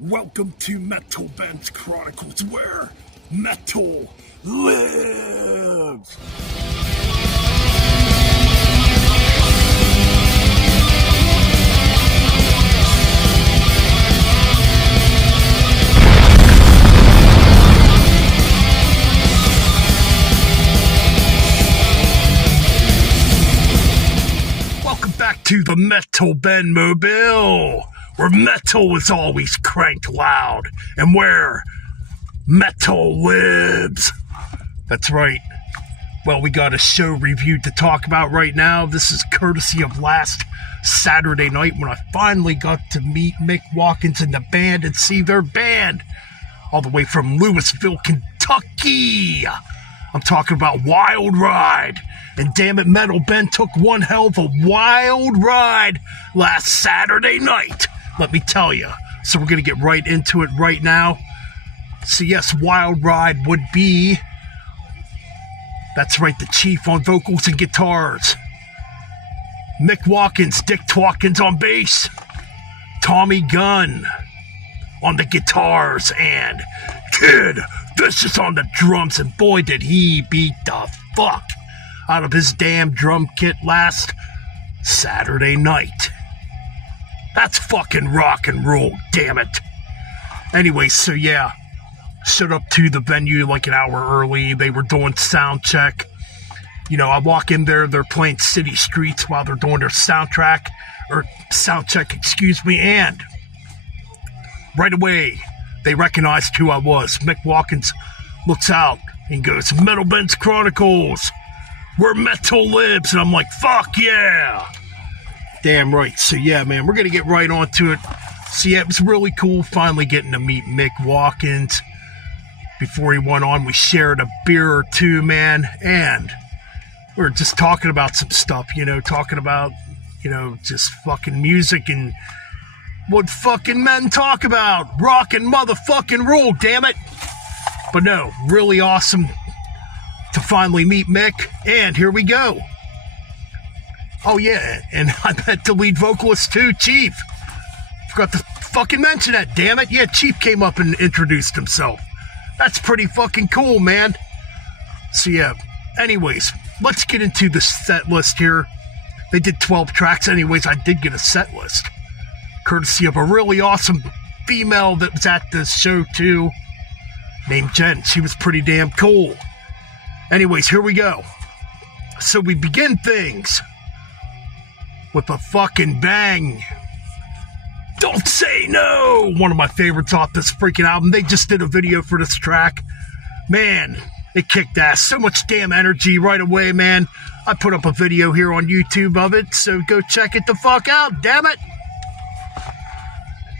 Welcome to Metal Band's Chronicles, where metal lives! Welcome back to the Metal Band Mobile, where metal is always cranked loud, and where metal lives. That's right. Well, we got a show review to talk about right now. This is courtesy of last Saturday night when I finally got to meet Mick Watkins and the band and see their band all the way from Louisville, Kentucky. I'm talking about Wyld Ryde. And damn it, Metal Ben took one hell of a wild ride last Saturday night, let me tell you. So we're going to get right into it right now. So yes, Wyld Ryde would be, that's right, the chief on vocals and guitars. Mick Watkins, Dick Twatkins on bass. Tommy Gunn on the guitars. And Kid Vicious on the drums. And boy, did he beat the fuck out of his damn drum kit last Saturday night. That's fucking rock and roll, damn it. Anyway, so yeah, showed up to the venue like an hour early. They were doing sound check. You know, I walk in there, they're playing City Streets while they're doing their sound check, and right away, they recognized who I was. Mick Watkins looks out and goes, Metal Band's Chronicles, where metal lives. And I'm like, fuck yeah. Damn right. So yeah, man, we're going to get right onto it. So yeah, it was really cool finally getting to meet Mick Watkins. Before he went on, we shared a beer or two, man. And we were just talking about some stuff, talking about, just fucking music and what fucking men talk about. Rock and motherfucking roll, damn it. But no, really awesome to finally meet Mick, and here we go. Oh yeah, and I met the lead vocalist too, Chief. Forgot to fucking mention that, damn it. Yeah, Chief came up and introduced himself. That's pretty fucking cool, man. So yeah, anyways, let's get into the set list here. They did 12 tracks. Anyways, I did get a set list, courtesy of a really awesome female that was at this show too, named Jen. She was pretty damn cool. Anyways, here we go. So we begin things with a fucking bang. Don't Say No, one of my favorites off this freaking album. They just did a video for this track. Man, it kicked ass. So much damn energy right away, man. I put up a video here on YouTube of it, so go check it the fuck out, damn it.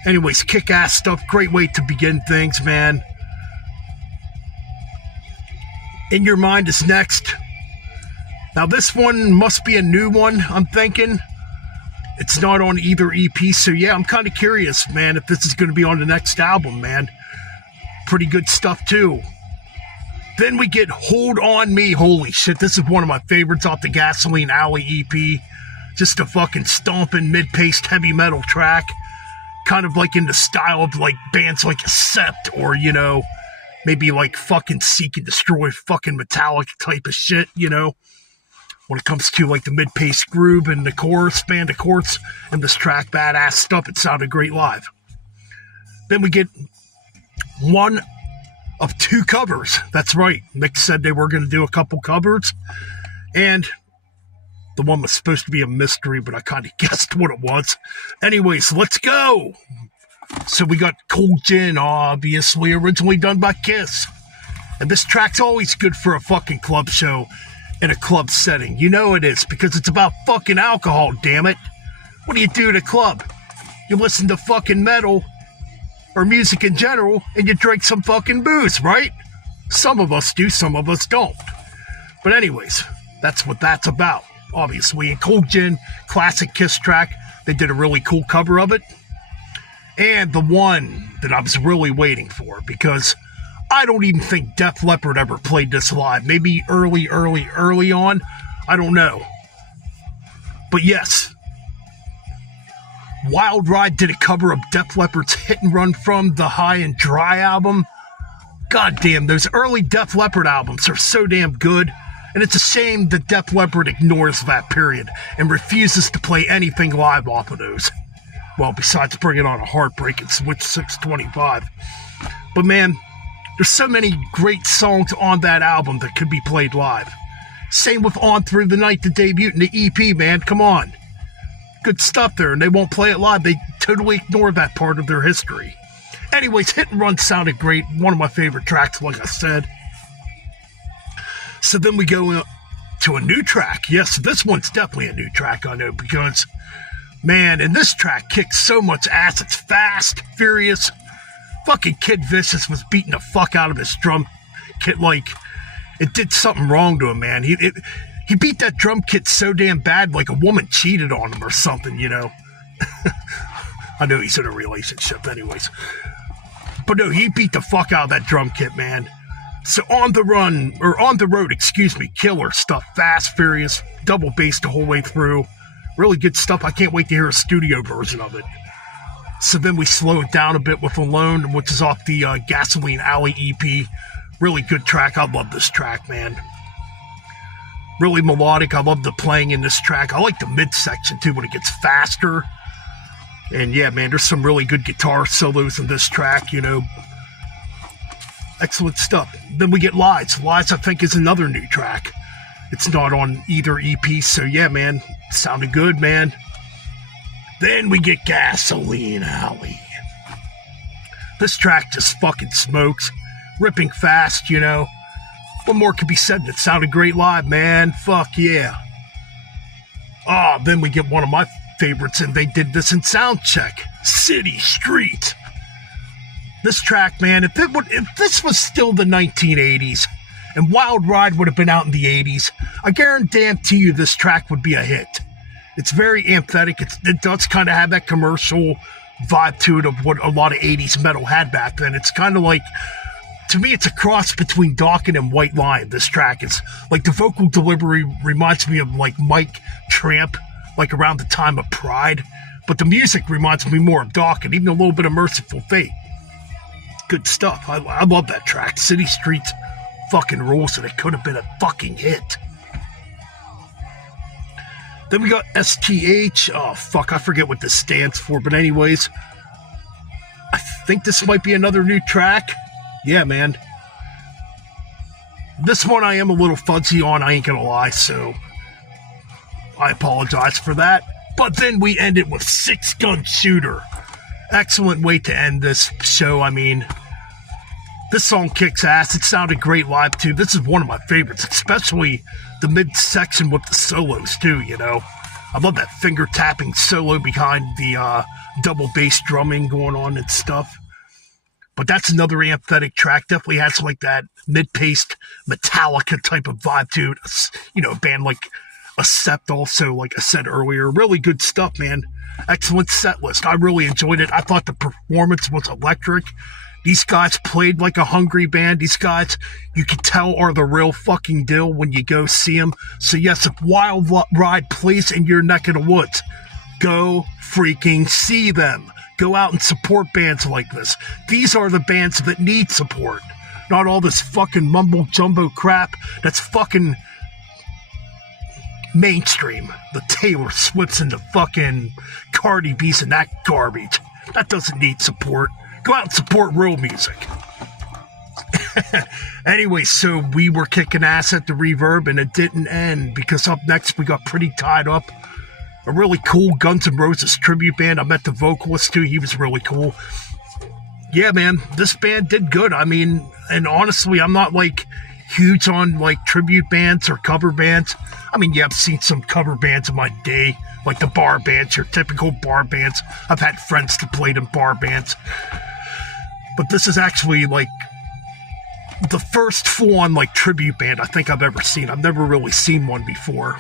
Anyways, kick-ass stuff. Great way to begin things, man. In Your Mind is next. Now this one must be a new one, I'm thinking. It's not on either EP, so yeah, I'm kind of curious, man, if this is going to be on the next album, man. Pretty good stuff too. Then we get Hold On Me. Holy shit, this is one of my favorites off the Gasoline Alley EP. Just a fucking stomping mid-paced heavy metal track. Kind of like in the style of like bands like Accept or, maybe like fucking Seek and Destroy, fucking Metallic type of shit, when it comes to like the mid-paced groove and the chorus, band of chords, and this track, badass stuff. It sounded great live. Then we get one of two covers. That's right. Mick said they were going to do a couple covers, and the one was supposed to be a mystery, but I kind of guessed what it was. Anyways, let's go. So we got Cold Gin, obviously originally done by Kiss. And this track's always good for a fucking club show in a club setting. You know it is, because it's about fucking alcohol, damn it. What do you do at a club? You listen to fucking metal or music in general, and you drink some fucking booze, right? Some of us do, some of us don't. But anyways, that's what that's about, obviously. And Cold Gin, classic Kiss track. They did a really cool cover of it. And the one that I was really waiting for, because I don't even think Def Leppard ever played this live. Maybe early on. I don't know. But yes, Wyld Ryde did a cover of Def Leppard's Hit and Run from the High and Dry album. God damn, those early Def Leppard albums are so damn good. And it's a shame that Def Leppard ignores that period and refuses to play anything live off of those. Well, besides bringing on a Heartbreak and Switch 625. But man, there's so many great songs on that album that could be played live. Same with On Through the Night, the debut, and the EP, man. Come on. Good stuff there, and they won't play it live. They totally ignore that part of their history. Anyways, Hit and Run sounded great. One of my favorite tracks, like I said. So then we go to a new track. Yes, this one's definitely a new track, I know, because, man, and this track kicks so much ass. It's fast, furious. Fucking Kid Vicious was beating the fuck out of his drum kit like it did something wrong to him, man. He beat that drum kit so damn bad, like a woman cheated on him or something, you know. I know he's in a relationship anyways. But no, he beat the fuck out of that drum kit, man. So On the Road, killer stuff. Fast, furious, double bass the whole way through. Really good stuff. I can't wait to hear a studio version of it. So then we slow it down a bit with Alone, which is off the Gasoline Alley EP. Really good track. I love this track, man. Really melodic. I love the playing in this track. I like the midsection, too, when it gets faster. And yeah, man, there's some really good guitar solos in this track, you know. Excellent stuff. Then we get Lies. Lies, I think, is another new track. It's not on either EP, so yeah, man. Sounded good, man. Then we get Gasoline Alley. This track just fucking smokes. Ripping fast, you know. What more could be said? It sounded great live, man. Fuck yeah. Then we get one of my favorites, and they did this in Soundcheck. City Street. This track, man, if this was still the 1980s, and Wyld Ryde would have been out in the 80s, I guarantee you this track would be a hit. It's very amphetic. It does kind of have that commercial vibe to it of what a lot of 80s metal had back then. It's kind of like, to me, it's a cross between Dawkins and White Lion, this track. It's like the vocal delivery reminds me of like Mike Tramp, like around the time of Pride. But the music reminds me more of Dawkins, even a little bit of Merciful Fate. Good stuff. I love that track. City Streets fucking rules, and it could have been a fucking hit. Then we got STH. Oh, fuck, I forget what this stands for. But anyways, I think this might be another new track. Yeah, man. This one I am a little fuzzy on, I ain't gonna lie, so I apologize for that. But then we end it with Six Gun Shooter. Excellent way to end this show. I mean, this song kicks ass. It sounded great live, too. This is one of my favorites, especially the mid-section with the solos, too, you know. I love that finger-tapping solo behind the double bass drumming going on and stuff. But that's another amphetic track. Definitely has like that mid-paced Metallica type of vibe to it. You know, a band like Accept also, like I said earlier. Really good stuff, man. Excellent set list. I really enjoyed it. I thought the performance was electric. These guys played like a hungry band. These guys, you can tell, are the real fucking deal when you go see them. So yes, if Wyld Ryde plays in your neck of the woods, go freaking see them. Go out and support bands like this. These are the bands that need support. Not all this fucking mumbo-jumbo crap that's fucking mainstream. The Taylor Swifts and the fucking Cardi B's and that garbage. That doesn't need support. Go out and support real music. Anyway, so we were kicking ass at the Reverb, and it didn't end, because up next we got Pretty Tied Up. A really cool Guns N' Roses tribute band. I met the vocalist, too. He was really cool. Yeah, man, this band did good. I mean, and honestly, I'm not, like, huge on, like, tribute bands or cover bands. I mean, yeah, I've seen some cover bands in my day, like the bar bands, your typical bar bands. I've had friends that played in bar bands. But this is actually, like, the first full-on, like, tribute band I think I've ever seen. I've never really seen one before.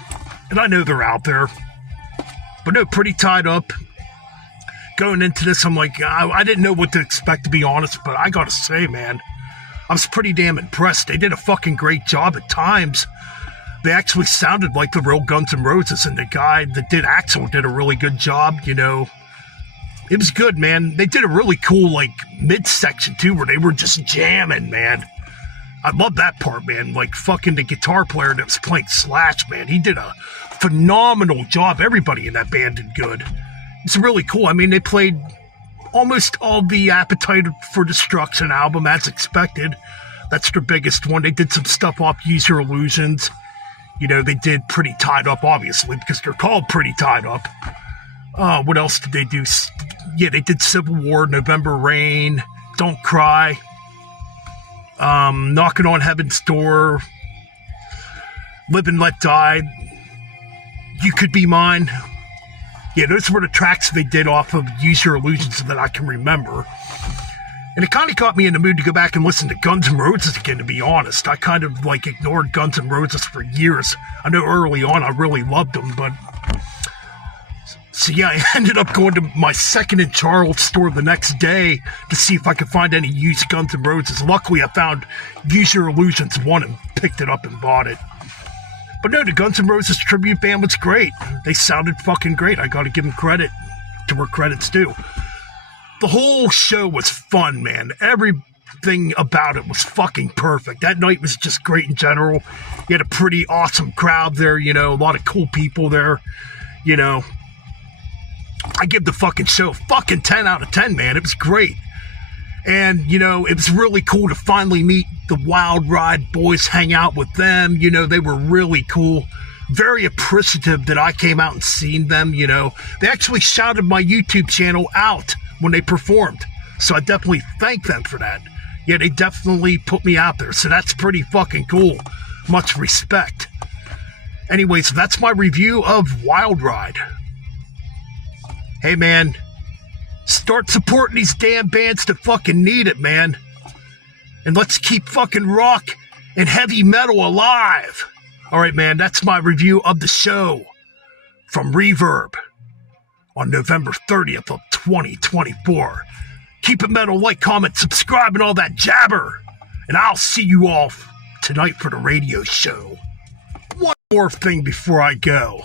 And I know they're out there. But no, Pretty Tied Up. Going into this, I'm like, I didn't know what to expect, to be honest. But I gotta say, man, I was pretty damn impressed. They did a fucking great job at times. They actually sounded like the real Guns N' Roses. And the guy that did Axl did a really good job, you know. It was good, man. They did a really cool, like, midsection, too, where they were just jamming, man. I love that part, man. Like, fucking the guitar player that was playing Slash, man. He did a phenomenal job. Everybody in that band did good. It's really cool. I mean, they played almost all the Appetite for Destruction album, as expected. That's their biggest one. They did some stuff off Use Your Illusions. You know, they did Pretty Tied Up, obviously, because they're called Pretty Tied Up. What else did they do? Yeah, they did Civil War, November Rain, Don't Cry, Knocking on Heaven's Door, Live and Let Die, You Could Be Mine. Yeah, those were the tracks they did off of Use Your Illusions that I can remember. And it kind of got me in the mood to go back and listen to Guns N' Roses again, to be honest. I kind of, like, ignored Guns N' Roses for years. I know early on I really loved them, but... So, yeah, I ended up going to my Second and Charles store the next day to see if I could find any used Guns N' Roses. Luckily, I found Use Your Illusions 1 and picked it up and bought it. But no, the Guns N' Roses tribute band was great. They sounded fucking great. I gotta give them credit to where credit's due. The whole show was fun, man. Everything about it was fucking perfect. That night was just great in general. You had a pretty awesome crowd there, you know, a lot of cool people there, you know. I give the fucking show fucking 10 out of 10, man. It was great. And, you know, it was really cool to finally meet the Wyld Ryde boys, hang out with them. You know, they were really cool. Very appreciative that I came out and seen them, you know. They actually shouted my YouTube channel out when they performed. So I definitely thank them for that. Yeah, they definitely put me out there. So that's pretty fucking cool. Much respect. Anyway, so that's my review of Wyld Ryde. Hey, man, start supporting these damn bands that fucking need it, man. And let's keep fucking rock and heavy metal alive. All right, man, that's my review of the show from Reverb on November 30th of 2024. Keep it metal, like, comment, subscribe, and all that jabber. And I'll see you all tonight for the radio show. One more thing before I go.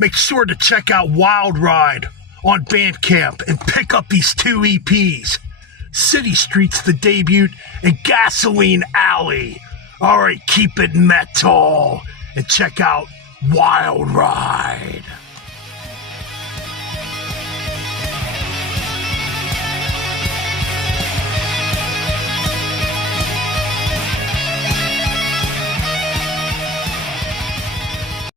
Make sure to check out Wyld Ryde on Bandcamp and pick up these 2 EPs. City Streets, the debut, and Gasoline Alley. All right, keep it metal and check out Wyld Ryde.